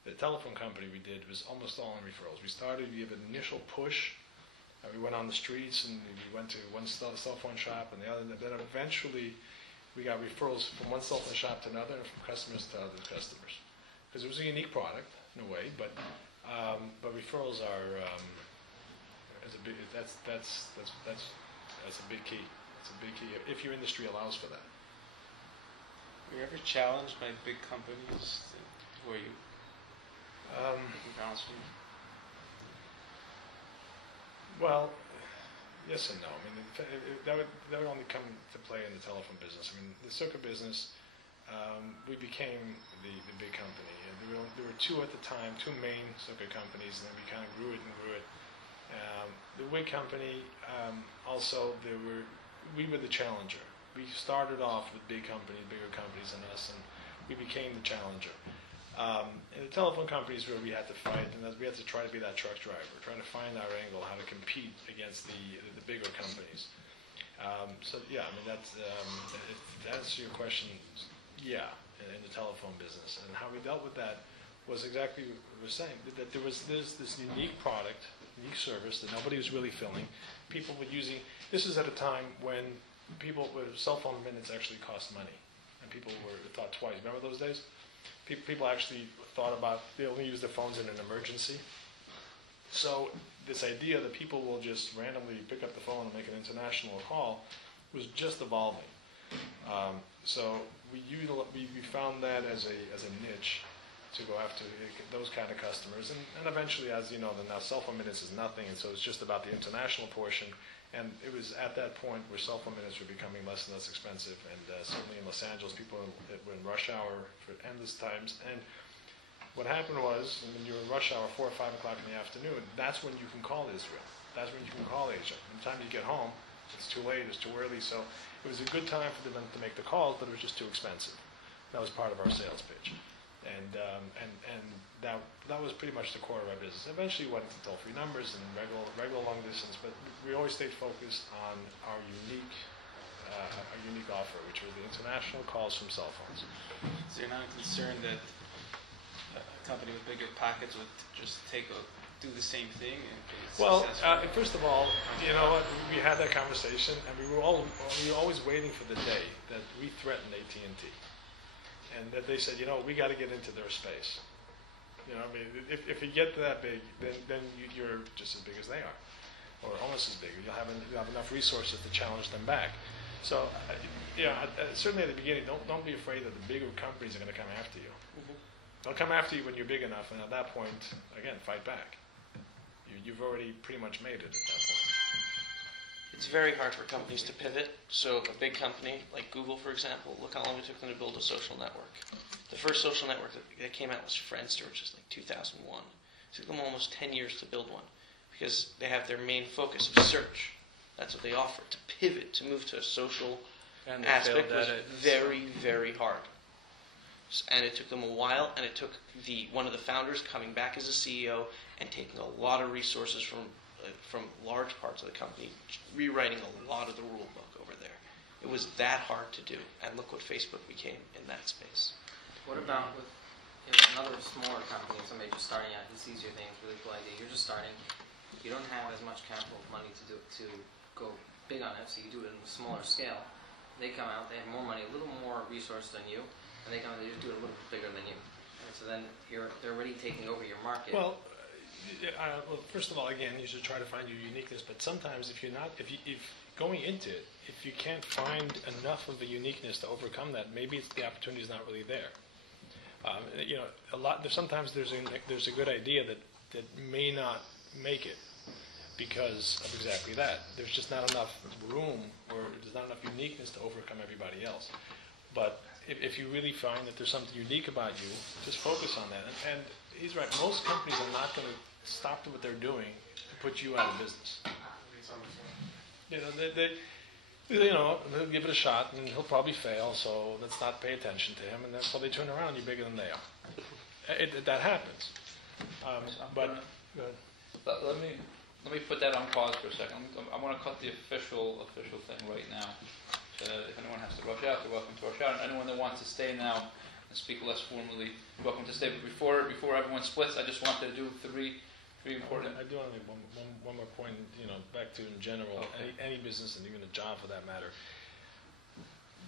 the telephone company we did was almost all in referrals. We started, we gave an initial push. We went on the streets and we went to one cell phone shop and the other. Then eventually, we got referrals from one cell phone shop to another and from customers to other customers. Because it was a unique product in a way, but referrals are that's a big key. It's a big key if your industry allows for that. Were you ever challenged by big companies? Were you? Well, yes and no. I mean, that would only come to play in the telephone business. I mean, the circuit business, we became the big company. And there were two at the time, two main circuit companies, and then we kind of grew it and grew it. The wig company, also, we were the challenger. We started off with bigger companies than us, and we became the challenger. In the telephone companies where we had to fight, and we had to try to be that truck driver, trying to find our angle, how to compete against the bigger companies. So yeah, I mean to answer your question, yeah, in the telephone business, and how we dealt with that was exactly what we were saying. That there's this unique product, unique service that nobody was really filling. People were using. This is at a time when cell phone minutes actually cost money, and people were thought twice. Remember those days? People actually thought about they only use their phones in an emergency. So this idea that people will just randomly pick up the phone and make an international call was just evolving. So we found that as a niche to go after those kind of customers, and eventually, as you know, now cell phone minutes is nothing, and so it's just about the international portion. And it was at that point where cell phone minutes were becoming less and less expensive. And certainly in Los Angeles, people were in rush hour for endless times. And what happened was, when you were in rush hour, 4 or 5 o'clock in the afternoon, that's when you can call Israel. That's when you can call Asia. By the time you get home, it's too late, it's too early. So it was a good time for them to make the calls, but it was just too expensive. That was part of our sales pitch. And that was pretty much the core of our business. Eventually went into toll-free numbers and regular long distance, but we always stayed focused on our unique offer, which were the international calls from cell phones. So you're not concerned that a company with bigger pockets would just do the same thing and be successful? First of all, you know what? We had that conversation, and we were always waiting for the day that we threatened AT&T. And that they said, we got to get into their space. I mean, if you get that big, then you're just as big as they are, or almost as big. You'll have enough resources to challenge them back. So, certainly at the beginning, don't be afraid that the bigger companies are going to come after you. Mm-hmm. They'll come after you when you're big enough, and at that point, again, fight back. You've already pretty much made it at that point. It's very hard for companies to pivot. So a big company like Google, for example, look how long it took them to build a social network. The first social network that came out was Friendster, which is like 2001. It took them almost 10 years to build one because they have their main focus of search. That's what they offer. To pivot, to move to a social aspect was very, very hard. And it took them a while, and it took one of the founders coming back as a CEO and taking a lot of resources from large parts of the company, rewriting a lot of the rule book over there. It was that hard to do, and look what Facebook became in that space. What about with another smaller company, somebody just starting out, he sees your thing, it's a really cool idea, you're just starting, you don't have as much capital money to go big on it, so you do it in a smaller scale. They come out, they have more money, a little more resource than you, and they come out, they just do it a little bit bigger than you. And so then they're already taking over your market. Well, first of all, again, you should try to find your uniqueness. But sometimes, if going into it, if you can't find enough of a uniqueness to overcome that, maybe the opportunity is not really there. Sometimes there's a good idea that may not make it because of exactly that. There's just not enough room, or there's not enough uniqueness to overcome everybody else. But if you really find that there's something unique about you, just focus on that. And he's right. Most companies are not going to stop what they're doing to put you out of business. they'll give it a shot, and he'll probably fail. So let's not pay attention to him. And then so they turn around, and you're bigger than they are. That happens. But let me put that on pause for a second. I want to cut the official thing right now. So if anyone has to rush out, they're welcome to rush out. And anyone that wants to stay now and speak less formally, you're welcome to stay. But before everyone splits, I just wanted to do three important. I do want to make one more point. Back to in general, any business and even a job for that matter.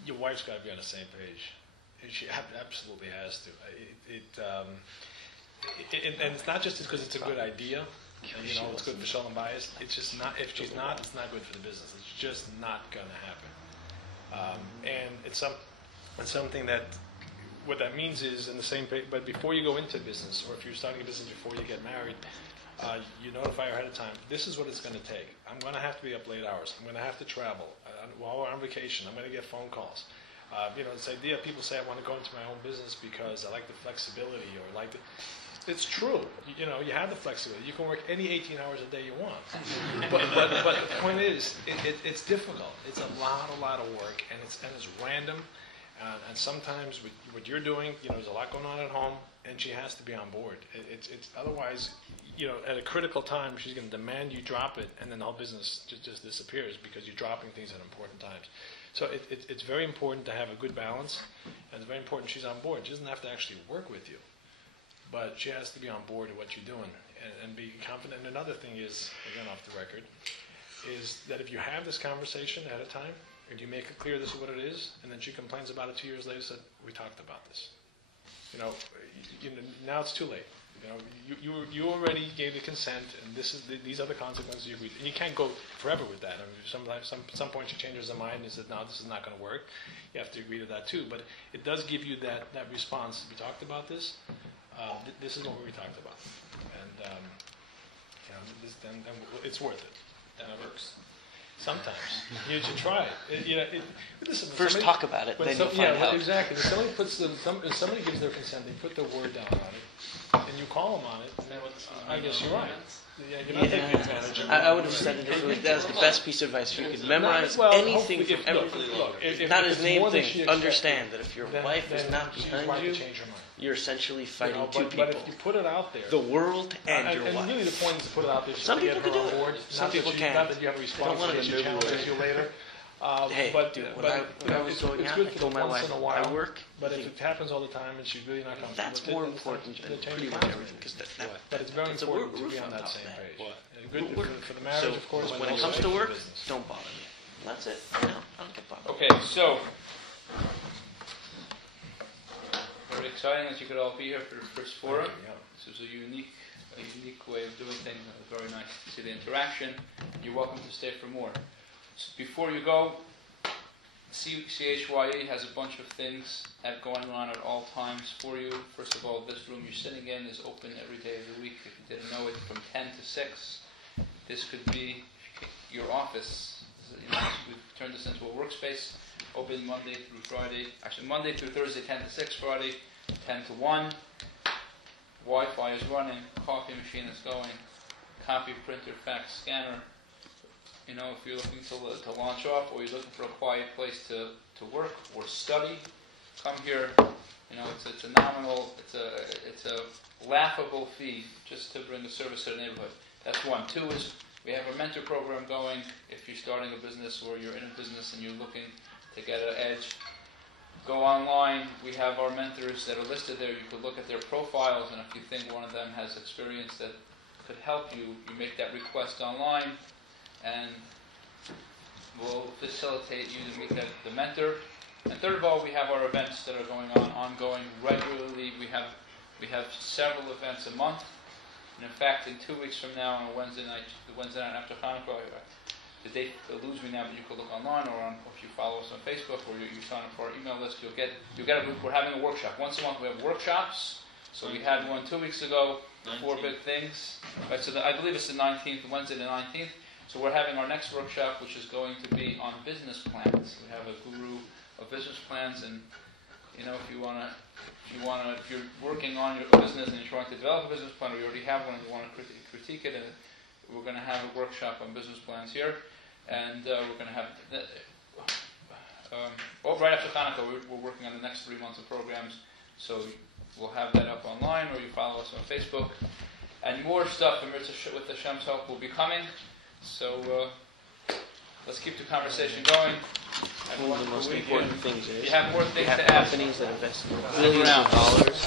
Your wife's got to be on the same page. She absolutely has to. And it's not just because it's a good idea. It's good for selling bias. It's just not. If she's not, it's not good for the business. It's just not going to happen. And it's something that. What that means is in the same. But before you go into business, or if you're starting a business before you get married, you notify her ahead of time. This is what it's going to take. I'm going to have to be up late hours. I'm going to have to travel while we're on vacation. I'm going to get phone calls. This idea people say I want to go into my own business because I like the flexibility or like the. It's true. You have the flexibility. You can work any 18 hours a day you want. but the point is, it's difficult. It's a lot of work, and it's random. And sometimes with what you're doing, there's a lot going on at home, and she has to be on board. It's otherwise, at a critical time, she's going to demand you drop it, and then the whole business just disappears because you're dropping things at important times. So it's very important to have a good balance, and it's very important she's on board. She doesn't have to actually work with you, but she has to be on board with what you're doing and be confident. And another thing is, again off the record, is that if you have this conversation ahead of time, and you make it clear this is what it is, and then she complains about it 2 years later, said, we talked about this. Now it's too late. You already gave the consent, and these are the consequences you agreed. And you can't go forever with that. I mean, some point she changes her mind and says, no, this is not going to work. You have to agree to that too. But it does give you that response. We talked about this. This is what we talked about, and then it's worth it. Then it works. Sometimes you should try it. First, talk about it, then you'll find out. Exactly. If somebody gives their consent, they put their word down on it, and you call them on it. I guess you're right. You're not taking advantage of it. I would have said it. That was the best piece of advice. You could memorize anything from everything. Not his name thing. Understand that if your wife is not behind you, you're essentially fighting two people. But if you put it out there, the world and your wife. And really, the point is to put it out there. Some people can do it. Some people can't. Not that you have a responsibility to challenge you later. Hey, when I was going out, I told my wife, I work. But if it happens all the time and she's really not comfortable, that's more important than pretty much everything. But it's very important to be on that same page. Good for the marriage, of course. When it comes to work, don't bother me. That's it. I don't get bothered. Okay, so very exciting that you could all be here for the first forum. This is a unique way of doing things. It was very nice to see the interaction. You're welcome to stay for more. So before you go, CHYE has a bunch of things going on at all times for you. First of all, this room you're sitting in is open every day of the week. If you didn't know it, from 10 to 6. This could be your office. We've turned this into a workspace. Open Monday through Friday. Actually, Monday through Thursday, 10 to 6. Friday, 10 to 1. Wi-Fi is running. Coffee machine is going. Copy, printer, fax, scanner. If you're looking to launch off, or you're looking for a quiet place to work or study, come here. It's a nominal, it's a laughable fee just to bring a service to the neighborhood. That's one. Two is we have a mentor program going. If you're starting a business or you're in a business and you're looking to get an edge, go online. We have our mentors that are listed there. You could look at their profiles, and if you think one of them has experience that could help you, you make that request online, and we'll facilitate you to meet the mentor. And third of all, we have our events that are going on ongoing regularly. We have several events a month. And in fact, in 2 weeks from now, on a Wednesday night, the Wednesday night after Hanukkah, the date eludes me now, but you can look online, or if you follow us on Facebook, or you sign up for our email list, you'll get we're having a workshop. Once a month we have workshops. So we had one 2 weeks ago, 4 big things. Right, so I believe it's the 19th, Wednesday the 19th. So we're having our next workshop, which is going to be on business plans. We have a guru of business plans, and if you're working on your business and you're trying to develop a business plan, or you already have one and you want to critique it, and we're going to have a workshop on business plans here. and we're going to have. Well, right after Hanukkah, we're working on the next 3 months of programs, so we'll have that up online, or you follow us on Facebook. And more stuff with the Shem's help will be coming. So let's keep the conversation going. One of the most important things is you have more things you have to ask. companies that invest billions of dollars.